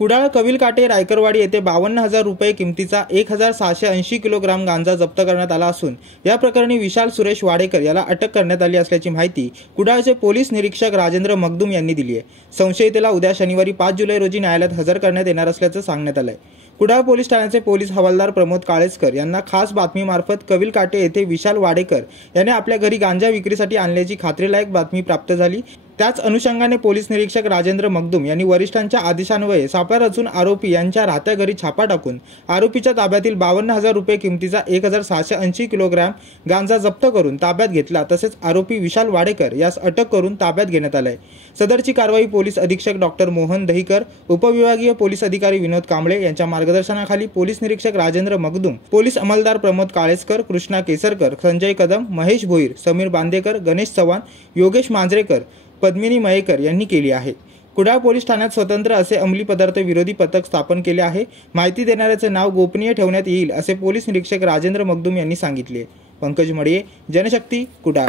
कुडाळ कविलकाटे रायकरवाडी येथे 52,000 रुपये किमतीचा 1,680 किलोग्राम गांजा जप्त करण्यात आला असून या प्रकरणी विशाल सुरेश वाडेकर याला अटक करण्यात आली असल्याची माहिती कुडाळचे पोलीस निरीक्षक राजेंद्र मगदूम यांनी दिली आहे। संशयितेला उद्या शनिवारी 5 जुलै रोजी न्यायालयात हजर करण्यात येणार असल्याचं सांगण्यात आलंय। कुडाळ पोलीस ठाण्याचे पोलीस हवालदार प्रमोद काळेसकर यांना खास बातमीमार्फत कविलकाटे येथे विशाल वाडेकर याने आपल्या घरी गांजा विक्रीसाठी आणल्याची खात्रीलायक बातमी प्राप्त झाली। त्याच अनुषंगाने पोलीस निरीक्षक राजेंद्र मगदूम यांनी वरिष्ठांच्या आदेशान्वये सापळा रचून आरोपी यांच्या राहत्या घरी छापा टाकून आरोपीच्या ताब्यातील 52,000 रुपये किमतीचा 1,680 किलोग्राम गांजा जप्त करून ताब्यात घेतला। तसेच आरोपी विशाल वाडेकर यास अटक करून ताब्यात घेण्यात आले। सदरची कारवाई पोलीस अधीक्षक डॉक्टर मोहन दहीकर, उपविभागीय पोलीस अधिकारी विनोद कांबळे यांच्या मार्गदर्शनाखाली पोलीस निरीक्षक राजेंद्र मगदूम, पोलीस अंमलदार प्रमोद काळेसकर, कृष्णा केसरकर, संजय कदम, महेश भोईर, समीर बांदेकर, गणेश चव्हाण, योगेश मांजरेकर, पद्मिनी मयेकर यांनी केली आहे। कुडाळ पोलीस ठाण्यात स्वतंत्र असे अंमली पदार्थ विरोधी पथक स्थापन केले आहे। माहिती देणाऱ्याचे नाव गोपनीय ठेवण्यात येईल असे पोलीस निरीक्षक राजेंद्र मगदूम यांनी सांगितले। पंकज मडिये, जनशक्ती, कुडाळ।